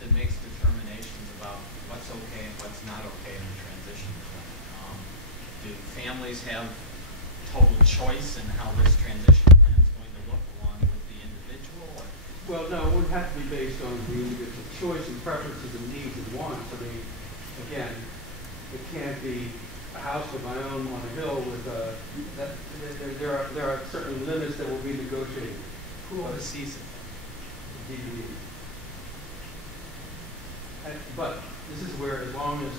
that makes determinations about what's okay and what's not okay in the transition plan? Do families have total choice in how this transition plan is going to look along with the individual? Or? Well, no, it would have to be based on the individual choice and preferences and needs and wants. I mean, again, it can't be a house of my own on a hill with there are certain limits that will be negotiated. Who oversees it? DVD. But this is where, as long as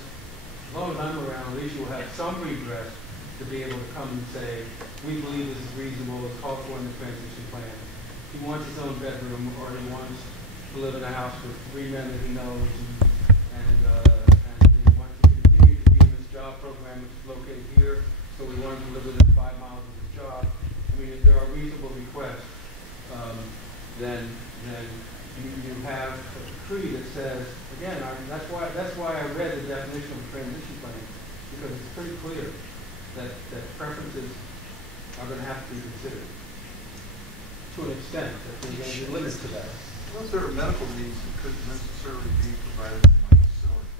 I'm around, at least you'll have some redress to be able to come and say, we believe this is reasonable, it's called for in the transition plan. He wants his own bedroom, or he wants to live in a house with 3 men that he knows, and he wants to continue to be in this job program, which is located here, so we want him to live within 5 miles of his job. I mean, if there are reasonable requests, then you have a decree that says, again, that's why I read the definition of transition plan, because it's pretty clear that preferences are going to have to be considered to an extent, that there's going to be limits to that. Well, if there are medical needs that couldn't necessarily be provided in my facility.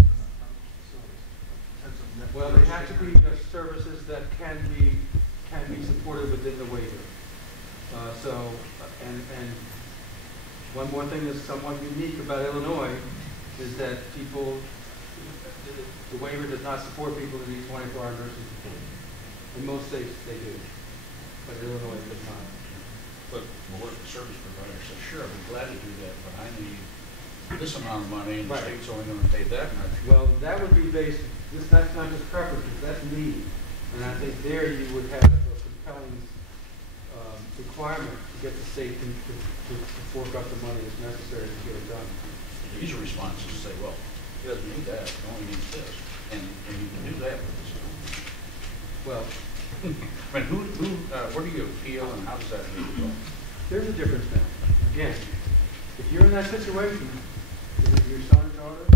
Well, they have to be services that can be supported within the waiver. And one more thing that's somewhat unique about Illinois is that the waiver does not support people who need 24-hour nursing support. In most states, they do, but Illinois does not. But well, what if the service provider says, sure, I'd be glad to do that, but I need this amount of money, and the state's only going to pay that much. Well, that would be based, that's not just preferences, that's need. And I think there you would have a compelling requirement to get the state to fork up the money that's necessary to get it done. The easy response is to say, well, he doesn't need that, he only needs this. And you can do that with this. Well, I mean, where do you appeal and how does that go? There's a difference now. Again, if you're in that situation, is it your son or daughter?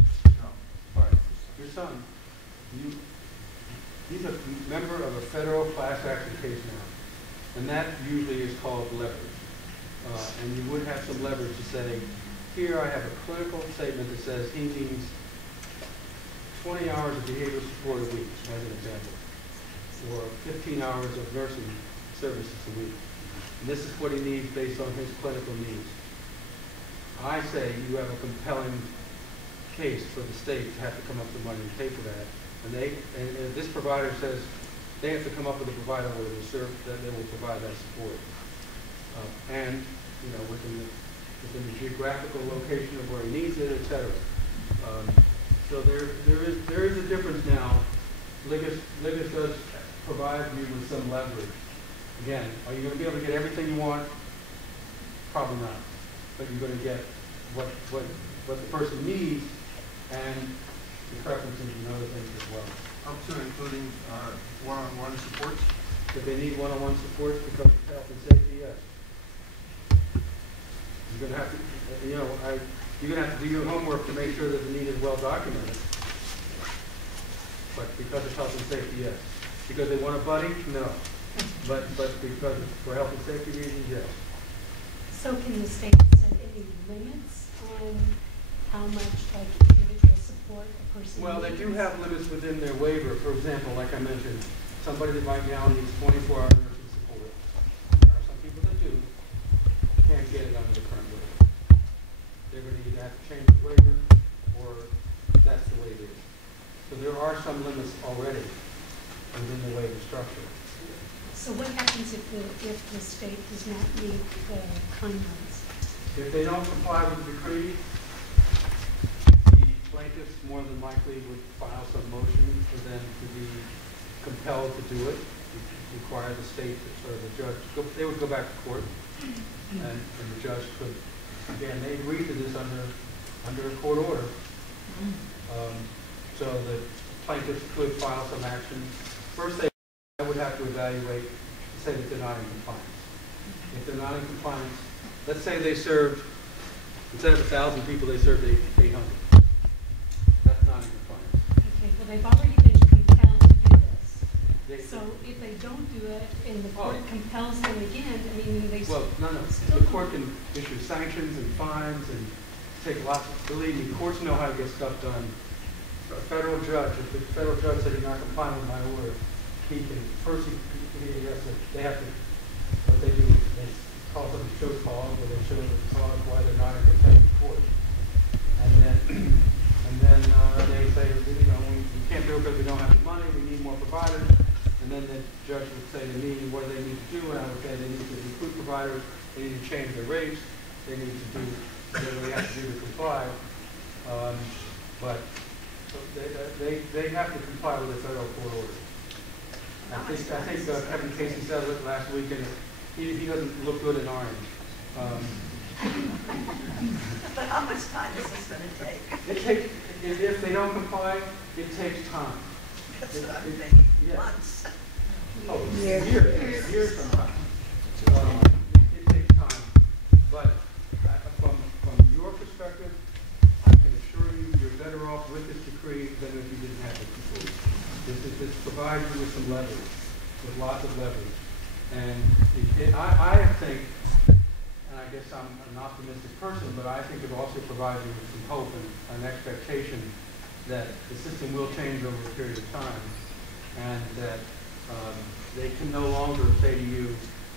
No. All right. Your son, he's a member of a federal class action case now. And that usually is called leverage. And you would have some leverage to say, here I have a clinical statement that says he needs 20 hours of behavioral support a week, as an example, or 15 hours of nursing services a week. And this is what he needs based on his clinical needs. I say you have a compelling case for the state to have to come up with money and pay for that. And this provider says they have to come up with a provider that they will provide that support. And, within the geographical location of where he needs it, et cetera. So there is a difference now. Ligas does provide you with some leverage. Again, are you going to be able to get everything you want? Probably not. But you're going to get what the person needs and the preferences and other things as well. Up to including one-on-one supports? If they need one-on-one support because of health and safety, yes. You're going to have to, you're going to have to do your homework to make sure that the need is well documented. But because of health and safety, yes. Because they want a buddy, no. But because for health and safety reasons, yes. So can the state set any limits on how much individual support a person needs? Well, they do have limits within their waiver. For example, like I mentioned, somebody that right now needs 24-hour nursing support. There are some people that do. Can't get it under the current waiver. They're going to either have to change the waiver or that's the way it is. So there are some limits already within the waiver structure. So what happens if the state does not meet the timelines? If they don't comply with the decree, the plaintiffs more than likely would file some motion for them to be compelled to do it, require the state or the judge, they would go back to court, and the judge could, again, they agreed to this under a court order. So the plaintiffs could file some action. First, they would have to evaluate to say that they're not in compliance. If they're not in compliance, let's say they served, instead of 1,000 people, they served 800. That's not in compliance. Okay, well, they've already been compelled to do this. So if they don't do it and the court compels them again, I mean, they well, no. The court can issue sanctions and fines and take lots of, believe me, courts know how to get stuff done. A federal judge, if the federal judge said you're not complying with my order, he can, first he has to, they have to, what they do, they call something show cause, where they show the cause why they're not in contempt of court. And then they say, you know, we can't do it because we don't have the money, we need more providers. And then the judge would say to me what do they need to do, and I would say they need to recruit providers, they need to change their rates, they need to do whatever they have to do to comply. But they have to comply with the federal court order. I think Kevin Casey said it last week, and he doesn't look good in orange. But how much time is this going to take? It takes, if they don't comply, it takes time. That's what I'm thinking. Yeah. Months. Oh, years sometimes. It takes time. But from your perspective, I can assure you you're better off with this decree than if you didn't have this decree. This provides you with some leverage, with lots of leverage. And I think, and I guess I'm an optimistic person, but I think it also provides you with some hope and an expectation that the system will change over a period of time, and that they can no longer say to you,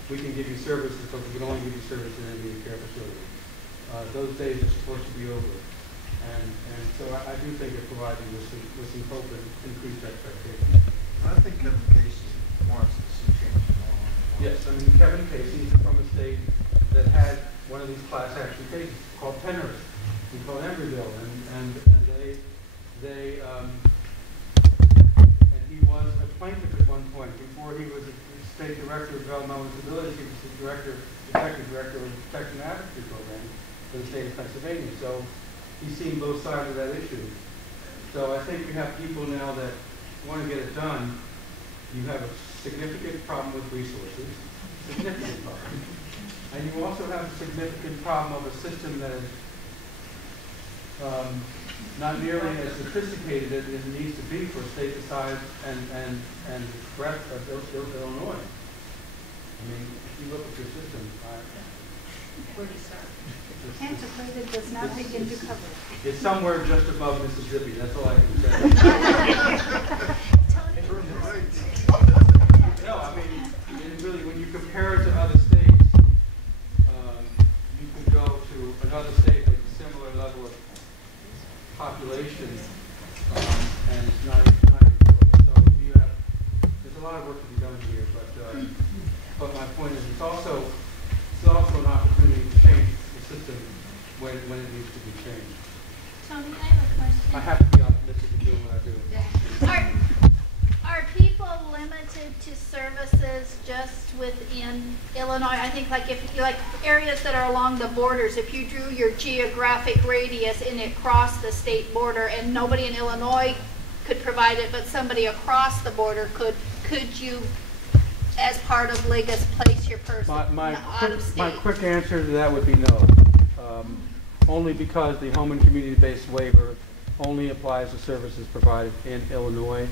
we can give you services, but we can only give you services in an immediate care facility. Those days are supposed to be over. And so I do think it provides you with some hope and increased expectation. I think Kevin Casey wants to see change in law. Yes, I mean, Kevin Casey is from a state that had one of these class action cases called Penrith, and called Embryville, and he was a plaintiff at one point. Before he was a state director of developmental disabilities, he was the executive director of the Protection Advocacy Program for the state of Pennsylvania. So he's seen both sides of that issue. So I think you have people now that want to get it done. You have a significant problem with resources, significant problem. And you also have a significant problem of a system that is not nearly as sophisticated as it needs to be for a state the size and breadth of Illinois. I mean, if you look at your system, Where do you start? Antiquated does not begin to cover. it's somewhere just above Mississippi. That's all I can say. No, I mean, really, when you compare it to other states, you could go to another state with a similar level of population, and it's not even close. So there's a lot of work to be done here, but my point is it's also an opportunity to change the system when it needs to be changed. Tony, I have a question. I have to be optimistic in doing what I do. Are people limited to services just within Illinois? I think like if you like areas that are along the borders, if you drew your geographic radius and it crossed the state border and nobody in Illinois could provide it, but somebody across the border could you, as part of Ligas, place your person out of state? My quick answer to that would be no. Only because the home and community-based waiver only applies to services provided in Illinois.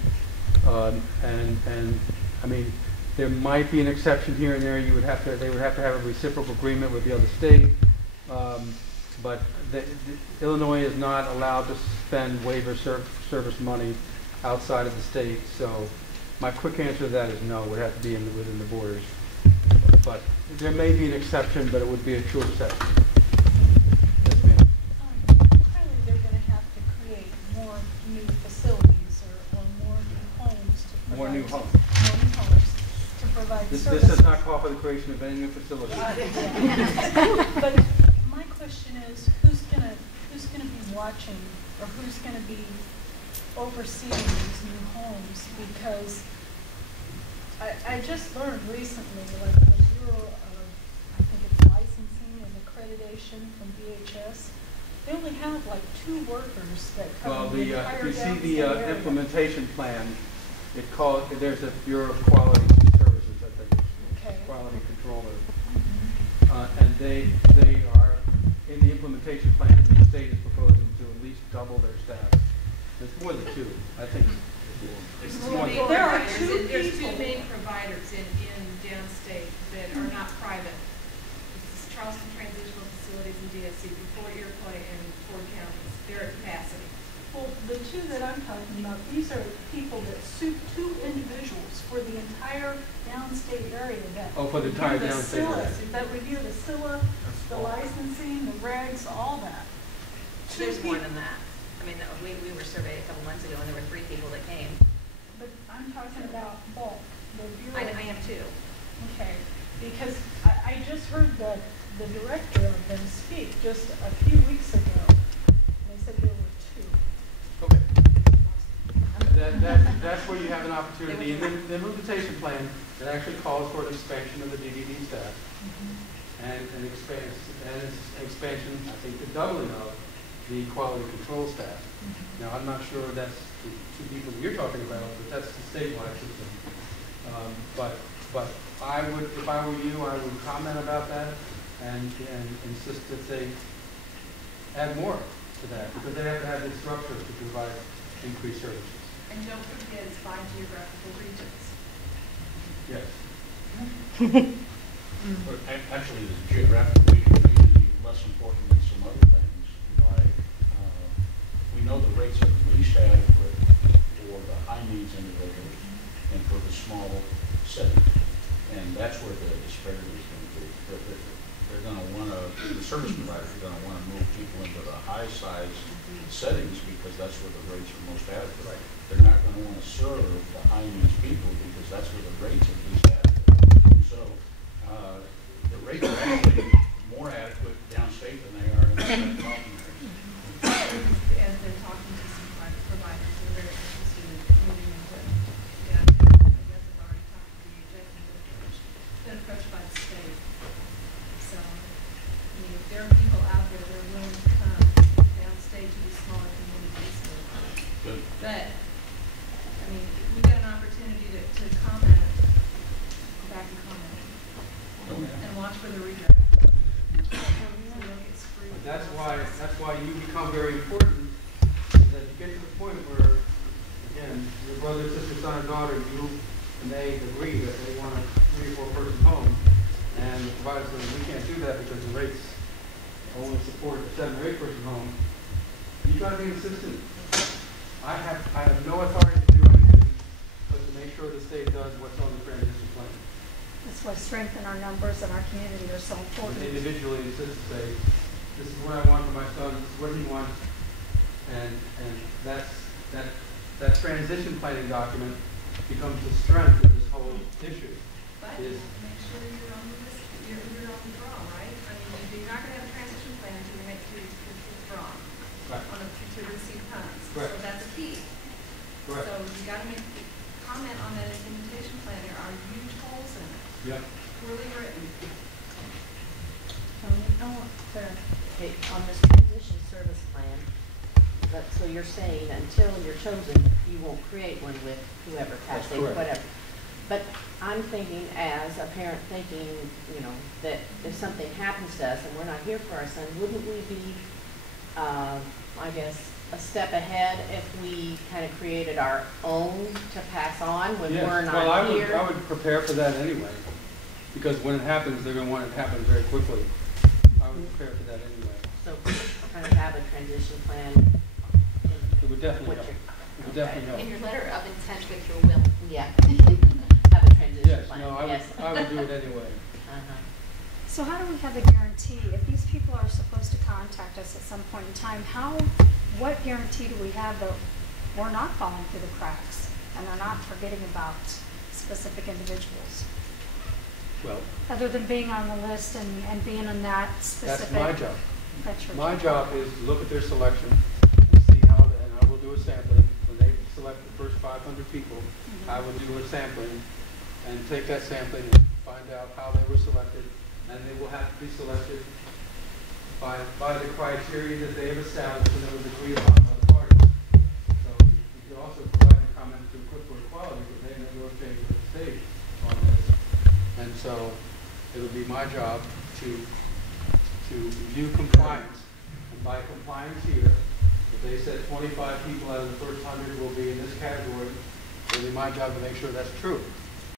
And I mean, there might be an exception here and there. They would have to have a reciprocal agreement with the other state. But Illinois is not allowed to spend waiver service money outside of the state. So my quick answer to that is no. It would have to be within the borders. But there may be an exception, but it would be a true exception. Yes, ma'am. Clearly, they're going to have to create more new facilities or more new homes to provide. More new homes. More new homes to provide This services. does not call for the creation of any new facility. But my question is, who's going to be watching, or who's going to be overseeing these new homes? Because I just learned recently, like the Bureau of, I think it's licensing and accreditation from DHS, they only have like 2 workers that Well, cover the entire if you see downstate the area. implementation plan, there's a Bureau of Quality Services, I think, Okay. quality controller, and they are in the implementation plan. The state is proposing to at least double their staff. It's more than 2, I think. It's more than There are There's 2 There's people. 2 main providers in downstate that are not private. It's Charleston Transitional Facilities and DFC, for Fort Iroquois and talking about, these are people that suit two individuals for the entire downstate area that. Oh, for the entire review downstate area. SILA, that review the SILA, the licensing, the regs, all that. There's more than that. I mean, we were surveyed a couple months ago and there were 3 people that came. But I'm talking about bulk, the Bureau. I am too. Okay, because I just heard the director of them speak just a few weeks ago. And they said there were 2. Okay. That's where you have an opportunity. In the implementation plan, it actually calls for an expansion of the DDD staff and an expansion, I think, the doubling of the quality control staff. Now, I'm not sure that's the 2 people you're talking about, but that's the statewide system. But I would, if I were you, I would comment about that and insist that they add more to that, because they have to have the structure to provide increased services. And don't forget it's by geographical regions. Yes. But actually, the geographic region may be less important than some other things. Like, we know the rates are least adequate for the high needs individuals and for the small setting. And that's where the disparity is going to be. They're going to want to, the service providers are going to want to move people into the high size settings because that's where the rates are most adequate. Right. They're not going to want to serve the high needs people because that's where the rates are least adequate. So the rates are actually more adequate downstate than they are in the metropolitan areas. And they're talking to some private providers who are very interested in moving into it. Yeah, I guess I've already talked to the executive, been approached by the state. So, I mean, if there are people out there that are willing to come downstate to these smaller communities. Good. But, I mean, we got an opportunity to comment, go back and comment, and watch for the redraft. So we don't get screwed. But that's why you become very important, is that you get to the point where, again, your brother, sister, son, or daughter, you and they agree that they want a 3 or 4 person home, and the provider says, we can't do that because the rates only support a 7 or 8 person home. You got to be consistent. I have no authority to do anything but to make sure the state does what's on the transition plan. That's why strength in our numbers and our community are so important. Individually insist to say, this is what I want for my son, this is what he wants, and that transition planning document becomes the strength of this whole issue. But Is make sure you're on the list, you're on the draw, right? I mean, you're not gonna have a transition plan until you make sure you're drawn Right. to receive funds. Correct. So that's a key. Correct. So you gotta make, comment on that implementation plan. There are huge holes in it, Yep. poorly written. Okay, on this transition service plan, but, so you're saying until you're chosen, you won't create one with whoever, That's taxing, correct. whatever. But I'm thinking as a parent thinking, you know, that if something happens to us and we're not here for our son, wouldn't we be, I guess, a step ahead if we kind of created our own to pass on when Yes. we're not Well, here? I would prepare for that anyway, because when it happens, they're going to want it to happen very quickly. I would prepare for that anyway. So kind of have a transition plan. It would definitely help. What It would you're- definitely help. In your letter of intent with your will. Yeah. Have a transition Yes, plan. no, I Yes. would do it anyway. Uh-huh. So how do we have a guarantee, if these people are supposed to contact us at some point in time, what guarantee do we have that we're not falling through the cracks and they're not forgetting about specific individuals? Well, Other than being on the list and being in that specific. that's my job. That's your My job is to look at their selection and see how, and I will do a sampling. When they select the first 500 people, I will do a sampling and take that sampling and find out how they were selected. And they will have to be selected by the criteria that they have established and that was agreed upon by the parties. So you can also provide a comment to Equipment Equality, but they negotiate with the state on this. And so it'll be my job to review compliance. And by compliance here, if they said 25 people out of the first 100 will be in this category, it'll be my job to make sure that's true.